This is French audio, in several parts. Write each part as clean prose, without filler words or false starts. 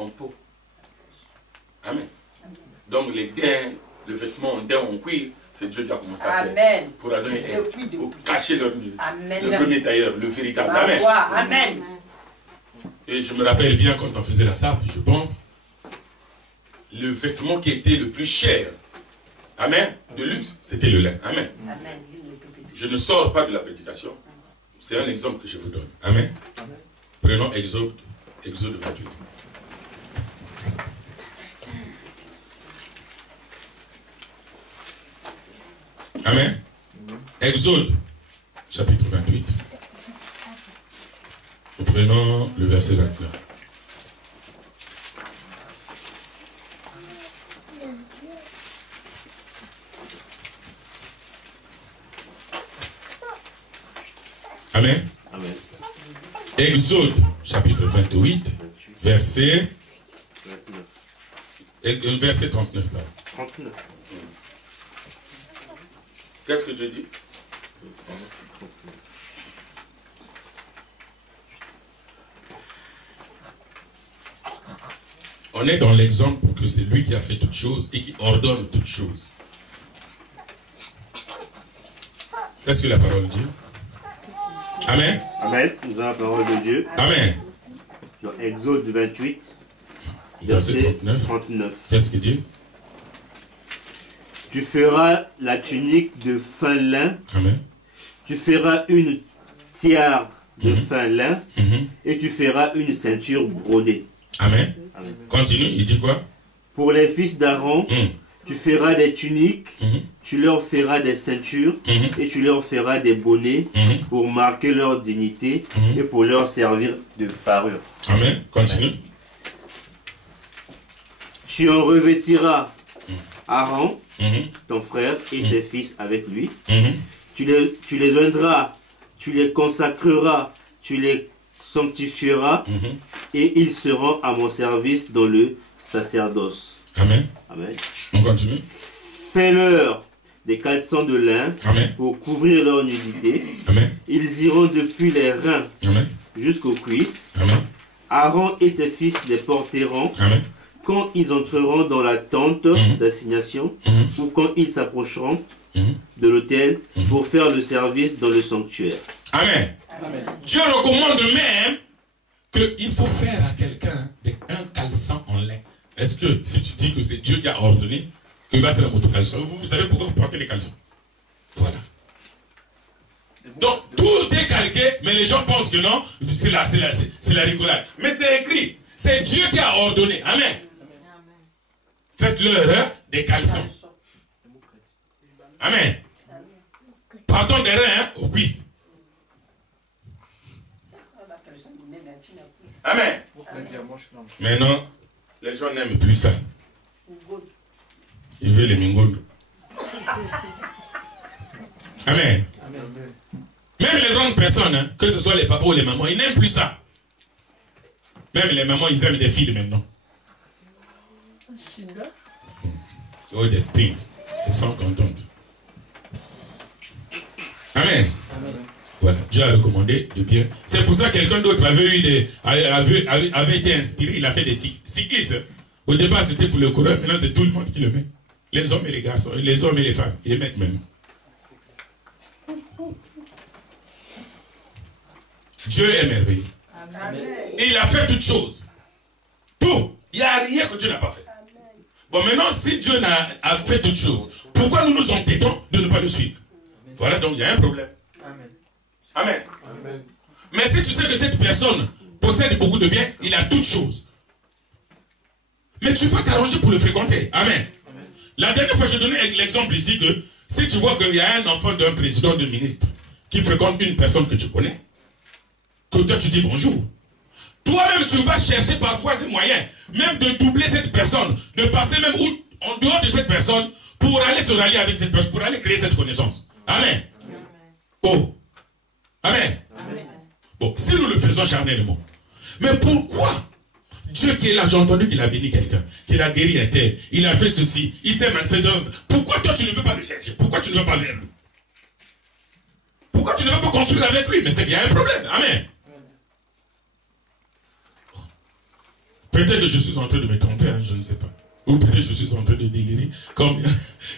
en peau. Amen. Donc les dents, le vêtement en dents en cuir, c'est Dieu qui a commencé à faire. Pour cacher leur le premier tailleur, le véritable. Amen. Amen. Et je me rappelle bien quand on faisait la sape, je pense, le vêtement qui était le plus cher, amen, de luxe, c'était le lin. Amen. Amen. Je ne sors pas de la prédication. C'est un exemple que je vous donne. Amen. Prenons Exode 28. Amen. Exode, chapitre 28. Nous prenons le verset 29. Amen. Amen. Exode, chapitre 28, verset 39. Là. 39. Qu'est-ce que Dieu dit? On est dans l'exemple que c'est lui qui a fait toutes choses et qui ordonne toutes choses. Qu'est-ce que la parole dit? Amen. Amen. Nous avons la parole de Dieu. Amen. Dans Exode 28, verset 39. Qu'est-ce qu'il dit? Tu feras la tunique de fin lin. Amen. Tu feras une tiare de fin lin. Et tu feras une ceinture brodée. Amen. Amen. Continue, il dit quoi? Pour les fils d'Aaron, tu feras des tuniques, tu leur feras des ceintures et tu leur feras des bonnets pour marquer leur dignité et pour leur servir de parure. Amen. Continue. Tu en revêtiras Aaron, ton frère, et ses fils avec lui. Tu les oindras, tu les consacreras, tu les sanctifieras, et ils seront à mon service dans le sacerdoce. Amen. Amen. On continue. Fais-leur des caleçons de lin pour couvrir leur nudité. Amen. Ils iront depuis les reins jusqu'aux cuisses. Amen. Aaron et ses fils les porteront. Amen. Quand ils entreront dans la tente d'assignation ou quand ils s'approcheront de l'autel pour faire le service dans le sanctuaire. Amen. Amen. Dieu recommande même qu'il faut faire à quelqu'un un caleçon en lin. Est-ce que si tu dis que c'est Dieu qui a ordonné que va c'est la moto-caleçon, vous savez pourquoi vous portez les caleçons? Voilà. Donc tout est calqué, mais les gens pensent que non, c'est la rigolade. Mais c'est écrit, c'est Dieu qui a ordonné. Amen. Faites-leur des caleçons. Amen. Partons des reins aux cuisses. Amen. Maintenant, les gens n'aiment plus ça. Ils veulent les mingondo. Amen. Même les grandes personnes, hein, que ce soit les papas ou les mamans, ils n'aiment plus ça. Même les mamans, ils aiment des filles maintenant. Oh, des strings. Elles sont contentes. Amen. Amen. Voilà, Dieu a recommandé de bien. C'est pour ça que quelqu'un d'autre avait été inspiré, il a fait des cyclistes. Au départ, c'était pour le coureur, maintenant c'est tout le monde qui le met. Les hommes et les garçons, les hommes et les femmes, ils les mettent même. Dieu est merveilleux. Amen. Et il a fait toutes choses. Tout. Il n'y a rien que Dieu n'a pas fait. Bon, maintenant, si Dieu a fait toutes choses, pourquoi nous nous entêtons de ne pas le suivre? Voilà, donc il y a un problème. Amen. Amen. Mais si tu sais que cette personne possède beaucoup de biens, il a toutes choses. Mais tu vas t'arranger pour le fréquenter. Amen. Amen. La dernière fois, j'ai donné l'exemple ici que si tu vois qu'il y a un enfant d'un président, d'un ministre, qui fréquente une personne que tu connais, que toi tu dis bonjour, toi-même tu vas chercher parfois ces moyens, même de doubler cette personne, de passer même en dehors de cette personne, pour aller se rallier avec cette personne, pour aller créer cette connaissance. Amen. Amen. Oh. Amen. Amen. Bon, si nous le faisons charnellement, mais pourquoi Dieu qui est là, j'ai entendu qu'il a béni quelqu'un, qu'il a guéri un tel, il a fait ceci, il s'est manifesté. Pourquoi toi tu ne veux pas le chercher? Pourquoi tu ne veux pas vers lui? Pourquoi tu ne veux pas construire avec lui? Mais c'est qu'il y a un problème. Amen. Peut-être que je suis en train de me tromper, hein, je ne sais pas. Ou peut-être que je suis en train de délirer. Comme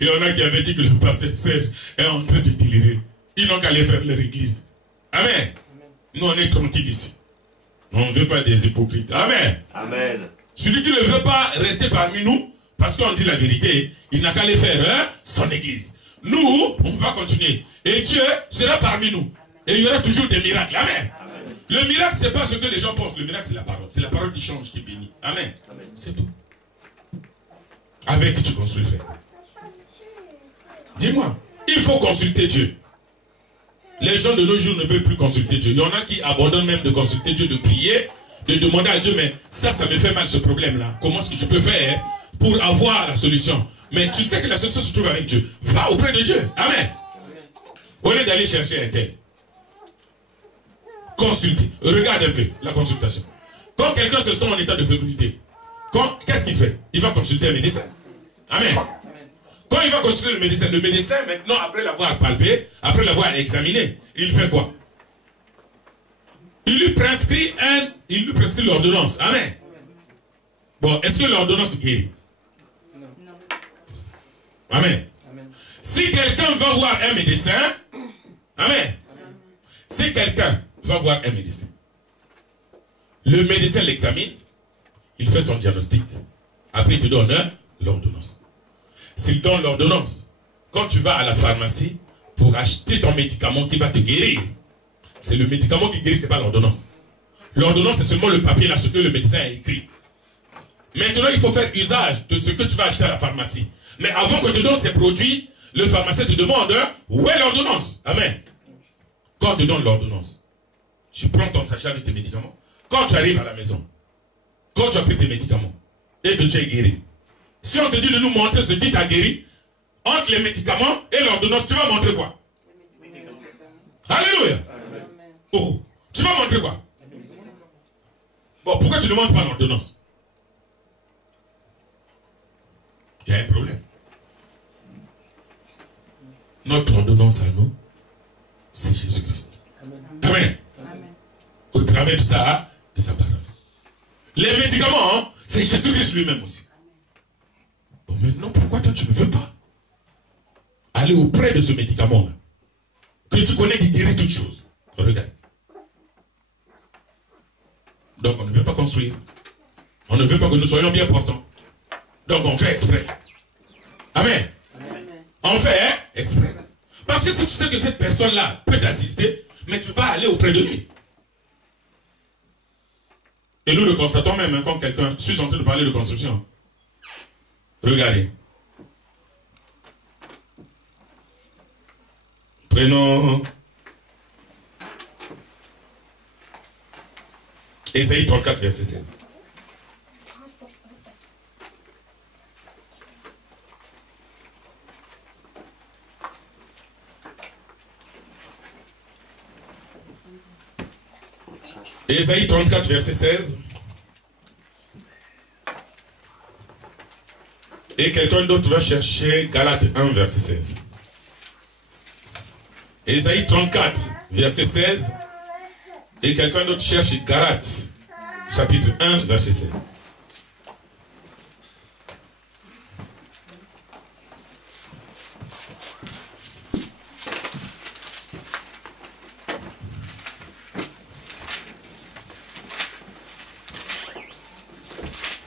il y en a qui avaient dit que le pasteur Serge est en train de délirer. Ils n'ont qu'à aller faire leur église. Amen. Nous, on est tranquille ici. On ne veut pas des hypocrites. Amen. Amen. Celui qui ne veut pas rester parmi nous, parce qu'on dit la vérité, il n'a qu'à aller faire son église. Nous, on va continuer. Et Dieu sera parmi nous. Et il y aura toujours des miracles. Amen. Amen. Le miracle, ce n'est pas ce que les gens pensent. Le miracle, c'est la parole. C'est la parole qui change, qui bénit. Amen. Amen. C'est tout. Avec qui tu construis, frère? Dis-moi. Il faut consulter Dieu. Les gens de nos jours ne veulent plus consulter Dieu. Il y en a qui abandonnent même de consulter Dieu, de prier, de demander à Dieu, mais ça me fait mal ce problème-là. Comment est-ce que je peux faire pour avoir la solution? Mais tu sais que la solution se trouve avec Dieu. Va auprès de Dieu. Amen. Au lieu d'aller chercher un tel. Consulter. Regarde un peu la consultation. Quand quelqu'un se sent en état de fébrilité, qu'est-ce qu'il fait? Il va consulter un médecin. Amen. Quand il va consulter le médecin maintenant, après l'avoir palpé, après l'avoir examiné, il fait quoi? Il lui prescrit l'ordonnance. Amen. Bon, est-ce que l'ordonnance guérit? Non. Amen. Si quelqu'un va voir un médecin, amen. Si quelqu'un va voir un médecin, le médecin l'examine, il fait son diagnostic, après il te donne l'ordonnance. S'il donne l'ordonnance, quand tu vas à la pharmacie pour acheter ton médicament qui va te guérir, c'est le médicament qui guérit, ce n'est pas l'ordonnance. L'ordonnance, c'est seulement le papier, là, ce que le médecin a écrit. Maintenant, il faut faire usage de ce que tu vas acheter à la pharmacie. Mais avant que tu donnes ces produits, le pharmacien te demande, où est l'ordonnance? Amen. Quand tu donnes l'ordonnance, tu prends ton sachet avec tes médicaments. Quand tu arrives à la maison, quand tu as pris tes médicaments, et que tu es guéri, si on te dit de nous montrer ce qui t'a guéri, entre les médicaments et l'ordonnance, tu vas montrer quoi? Alléluia. Oh, tu vas montrer quoi? Bon, pourquoi tu ne montres pas l'ordonnance? Il y a un problème. Notre ordonnance à nous, c'est Jésus-Christ. Amen. Amen. Au travers de sa parole. Les médicaments, c'est Jésus-Christ lui-même aussi. Bon, maintenant, pourquoi toi tu ne veux pas aller auprès de ce médicament-là que tu connais qui guérit toutes choses? Regarde. Donc on ne veut pas construire. On ne veut pas que nous soyons bien portants. Donc on fait exprès. Amen. Amen. On fait exprès. Parce que si tu sais que cette personne-là peut t'assister, mais tu vas aller auprès de lui. Et nous le constatons même hein, quand quelqu'un... Je suis en train de parler de construction. Regardez. Prenons... Ésaïe 34, verset 7. Ésaïe 34, verset 16. Et quelqu'un d'autre va chercher Galates 1, verset 16. Ésaïe 34, verset 16. Et quelqu'un d'autre cherche Galates, chapitre 1, verset 16.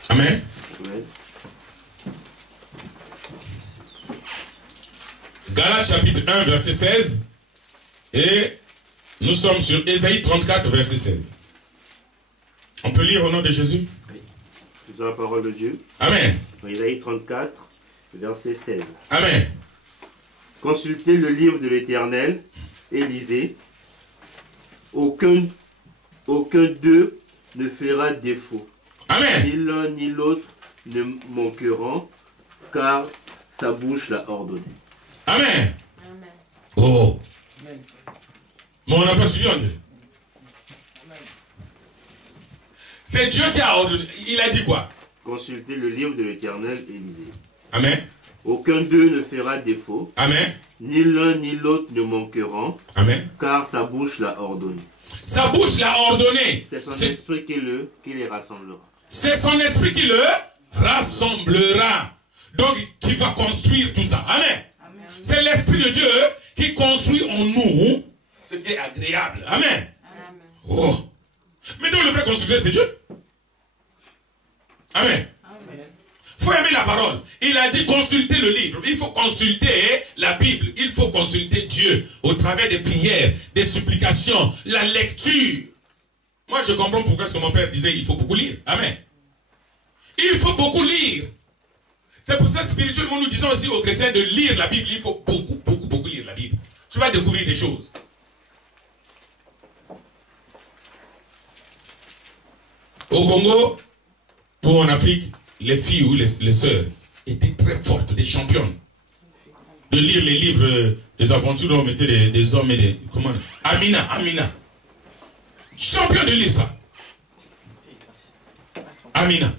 Amen. Galates chapitre 1, verset 16. Et nous sommes sur Ésaïe 34, verset 16. On peut lire au nom de Jésus? Oui. Faisons la parole de Dieu. Amen. Ésaïe 34, verset 16. Amen. Consultez le livre de l'Éternel et lisez. Aucun d'eux ne fera défaut. Amen. Ni l'un ni l'autre ne manqueront, car sa bouche l'a ordonné. Amen. Amen. Oh. Amen. Mais on n'a pas suivi, on dit. C'est Dieu qui a ordonné. Il a dit quoi? Consultez le livre de l'Éternel et lisez. Amen. Aucun d'eux ne fera défaut. Amen. Ni l'un ni l'autre ne manqueront. Amen. Car sa bouche l'a ordonné. Sa bouche l'a ordonné. C'est son esprit qui les rassemblera. C'est son esprit qui le rassemblera. Donc, qui va construire tout ça. Amen. C'est l'esprit de Dieu qui construit en nous ce qui est agréable. Amen. Oh. Mais donc, le vrai constructeur, c'est Dieu. Amen. Il faut aimer la parole. Il a dit consulter le livre. Il faut consulter la Bible. Il faut consulter Dieu au travers des prières, des supplications, la lecture. Moi, je comprends pourquoi ce que mon père disait, il faut beaucoup lire. Amen. Il faut beaucoup lire. C'est pour ça, spirituellement, nous disons aussi aux chrétiens de lire la Bible. Il faut beaucoup lire la Bible. Tu vas découvrir des choses. Au Congo, ou en Afrique, les filles ou les sœurs étaient très fortes, des championnes. De lire les livres des aventures où on mettait des hommes et des... Comment? Amina. Champion de lire ça. Amina.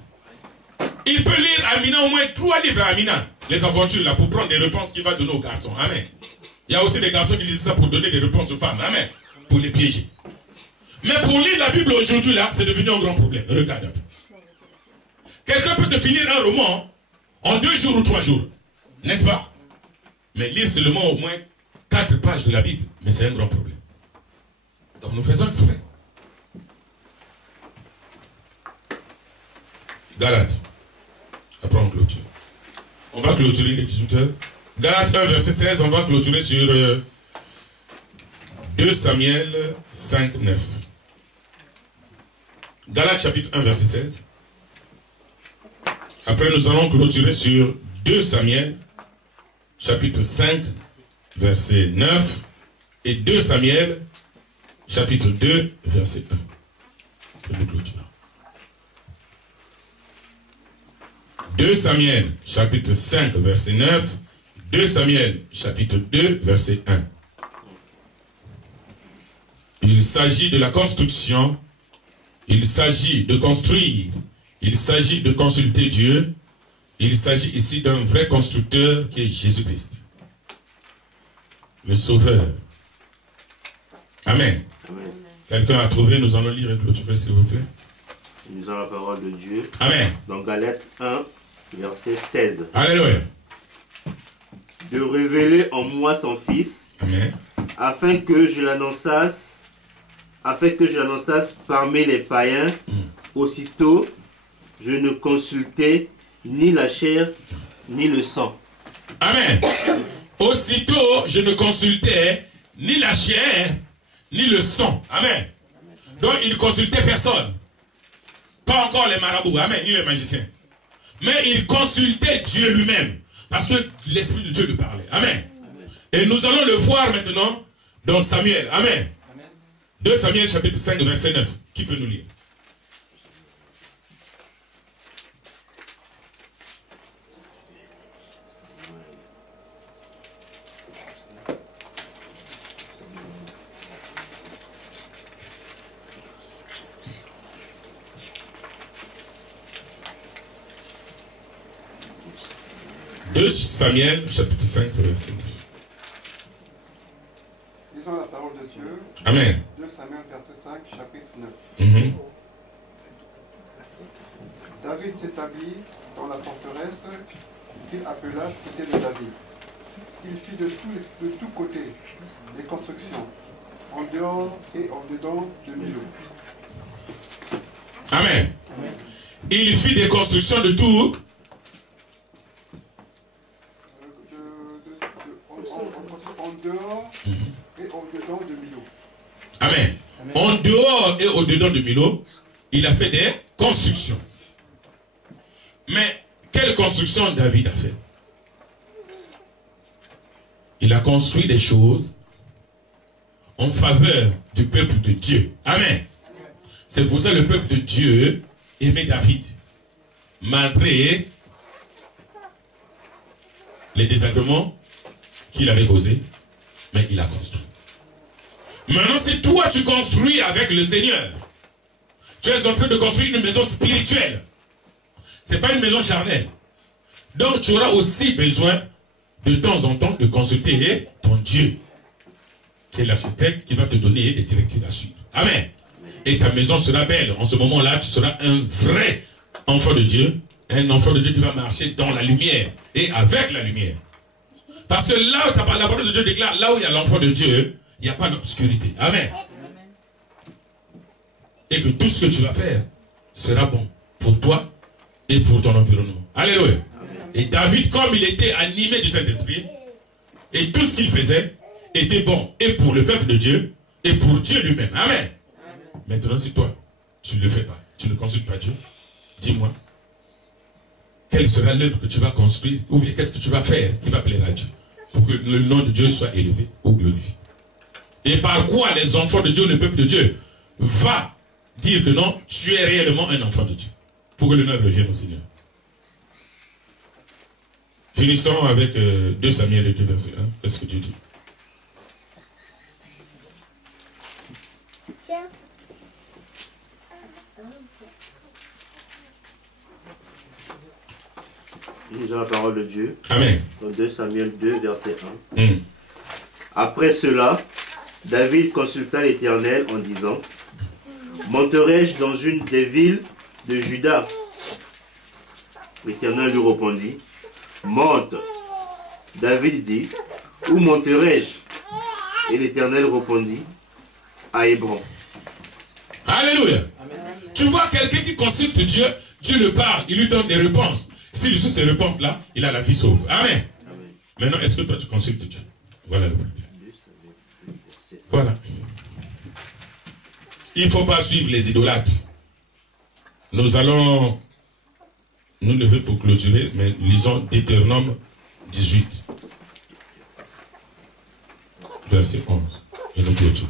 Il peut lire Amina au moins 3 livres à Amina. Les aventures là pour prendre des réponses qu'il va donner aux garçons. Amen. Il y a aussi des garçons qui lisent ça pour donner des réponses aux femmes. Amen. Pour les piéger. Mais pour lire la Bible aujourd'hui là, c'est devenu un grand problème. Regarde un peu. Quelqu'un peut te finir un roman en 2 jours ou 3 jours. N'est-ce pas? Mais lire seulement au moins 4 pages de la Bible. Mais c'est un grand problème. Donc nous faisons exprès. Galates. Après on clôture. On va clôturer les 18h. Galates 1 verset 16. On va clôturer sur 2 Samuel 5, 9. Galates chapitre 1 verset 16. Après, nous allons clôturer sur 2 Samuel, chapitre 5, verset 9, et 2 Samuel, chapitre 2, verset 1. 2 Samuel, chapitre 5, verset 9, 2 Samuel, chapitre 2, verset 1. Il s'agit de la construction, il s'agit de construire, il s'agit de consulter Dieu. Il s'agit ici d'un vrai constructeur qui est Jésus-Christ. Le Sauveur. Amen. Amen. Quelqu'un a trouvé, nous allons lire et clôturer s'il vous plaît. Nous avons la parole de Dieu. Amen. Dans Galates 1, verset 16. Alléluia. De révéler en moi son Fils. Amen. Afin que je l'annonçasse parmi les païens. Aussitôt, je ne consultais ni la chair, ni le sang. Amen. Aussitôt, je ne consultais ni la chair, ni le sang. Amen. Donc, il ne consultait personne. Pas encore les marabouts. Amen. Ni les magiciens. Mais il consultait Dieu lui-même. Parce que l'Esprit de Dieu lui parlait. Amen. Et nous allons le voir maintenant dans Samuel. Amen. 2 Samuel chapitre 5 verset 9. Qui peut nous lire? Samuel, chapitre 5, verset 9. Lisons la parole de Dieu. Amen. 2 Samuel, verset 5, chapitre 9. David s'établit dans la forteresse qu'il appela Cité de David. Il fit de tous côtés des constructions, en dehors et en dedans de Milo. Amen. Amen. Il fit des constructions de tout. En dehors et au-dedans de Milo. Amen. En dehors et au-dedans de Milo, il a fait des constructions. Mais quelle construction David a fait? Il a construit des choses en faveur du peuple de Dieu. Amen. C'est pour ça que le peuple de Dieu aimait David. Malgré les désagréments qu'il avait causés, mais il a construit. Maintenant, si toi tu construis avec le Seigneur, tu es en train de construire une maison spirituelle. Ce n'est pas une maison charnelle. Donc tu auras aussi besoin de temps en temps de consulter ton Dieu, qui est l'architecte qui va te donner des directives à suivre. Amen. Et ta maison sera belle. En ce moment-là, tu seras un vrai enfant de Dieu, un enfant de Dieu qui va marcher dans la lumière et avec la lumière. Parce que là où la parole de Dieu déclare, là où il y a l'enfant de Dieu, il n'y a pas d'obscurité. Amen. Et que tout ce que tu vas faire sera bon pour toi et pour ton environnement. Alléluia. Et David, comme il était animé du Saint-Esprit, et tout ce qu'il faisait était bon et pour le peuple de Dieu et pour Dieu lui-même. Amen. Maintenant, si toi, tu ne le fais pas, tu ne consultes pas Dieu, dis-moi, quelle sera l'œuvre que tu vas construire ou bien qu'est-ce que tu vas faire qui va plaire à Dieu pour que le nom de Dieu soit élevé ou glorifié. Et par quoi les enfants de Dieu, le peuple de Dieu, va dire que non, tu es réellement un enfant de Dieu. Pour que le nom revienne au Seigneur. Finissons avec 2 Samuel 2 verset 1. Qu'est-ce que Dieu dit? Lisons la parole de Dieu. Amen. Dans 2 Samuel 2 verset 1. Après cela, David consulta l'Éternel en disant: monterai-je dans une des villes de Juda? L'Éternel lui répondit: monte. David dit: où monterai-je? Et l'Éternel répondit: à Hébron. Alléluia. Amen. Tu vois quelqu'un qui consulte Dieu, Dieu le parle, il lui donne des réponses. S'il suit ces réponses-là, il a la vie sauve. Amen. Amen. Maintenant, est-ce que toi tu consultes Dieu? Voilà le problème. Voilà. Il ne faut pas suivre les idolâtres. Nous devons pour clôturer, mais lisons Deutéronome 18, verset 11. Et nous clôturons.